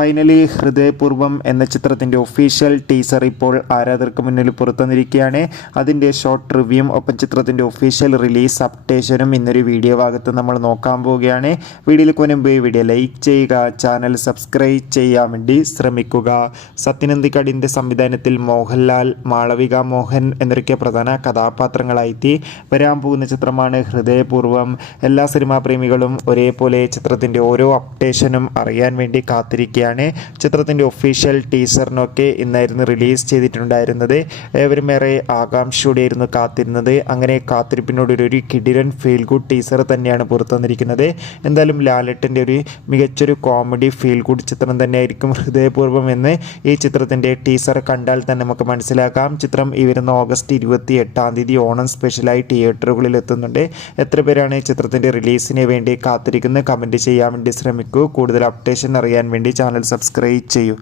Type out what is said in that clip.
Finally ഹൃദയപൂർവ്വം എന്ന ചിത്രത്തിൻ്റെ ഒഫീഷ്യൽ ടീസർ ഇപ്പോൾ ആരാധകർക്ക് മുന്നിൽ പുറത്തുവന്നിരിക്കുകയാണ്. അതിൻ്റെ ഷോർട്ട് റിവ്യൂവും ഒപ്പം ചിത്രത്തിൻ്റെ ഒഫീഷ്യൽ റിലീസ് അപ്ഡേഷനും ഇന്നൊരു വീഡിയോ ഭാഗത്ത് നമ്മൾ നോക്കാൻ പോവുകയാണ്. വീഡിയോയിലേക്ക് മുൻപ് വീഡിയോ ലൈക്ക് ചെയ്യുക, ചാനൽ സബ്സ്ക്രൈബ് ചെയ്യാൻ വേണ്ടി ശ്രമിക്കുക. സത്യനന്ദിക്കാടിൻ്റെ സംവിധാനത്തിൽ മോഹൻലാൽ, മാളവിക മോഹൻ എന്നൊക്കെ പ്രധാന കഥാപാത്രങ്ങളായി വരാൻ പോകുന്ന ചിത്രമാണ് ഹൃദയപൂർവ്വം. എല്ലാ സിനിമാ പ്രേമികളും ഒരേപോലെ ചിത്രത്തിൻ്റെ ഓരോ അപ്ഡേഷനും അറിയാൻ വേണ്ടി കാത്തിരിക്കുകയാണ്. ചിത്രത്തിൻ്റെ ഒഫീഷ്യൽ ടീസറിനൊക്കെ ഇന്നായിരുന്നു റിലീസ് ചെയ്തിട്ടുണ്ടായിരുന്നത്. ഏവരും ഏറെ ആകാംക്ഷയോടെയായിരുന്നു കാത്തിരുന്നത്. അങ്ങനെ കാത്തിരിപ്പിനോടൊരു കിടിലൻ ഫീൽ ഗുഡ് ടീസർ തന്നെയാണ് പുറത്തു വന്നിരിക്കുന്നത്. എന്തായാലും ലാലേട്ടൻ്റെ ഒരു മികച്ചൊരു കോമഡി ഫീൽ ഗുഡ് ചിത്രം തന്നെയായിരിക്കും ഹൃദയപൂർവ്വം എന്ന് ഈ ചിത്രത്തിൻ്റെ ടീസർ കണ്ടാൽ തന്നെ നമുക്ക് മനസ്സിലാക്കാം. ചിത്രം ഈ വരുന്ന ഓഗസ്റ്റ് 28 ഓണം സ്പെഷ്യലായി തിയേറ്ററുകളിൽ എത്തുന്നുണ്ട്. എത്ര പേരാണ് ചിത്രത്തിൻ്റെ റിലീസിന് വേണ്ടി കാത്തിരിക്കുന്നത്? കമൻറ്റ് ചെയ്യാൻ വേണ്ടി ശ്രമിക്കൂ. കൂടുതൽ അപ്ഡേഷൻ അറിയാൻ വേണ്ടി ചാനൽ സബ്സ്ക്രൈബ് ചെയ്യൂ.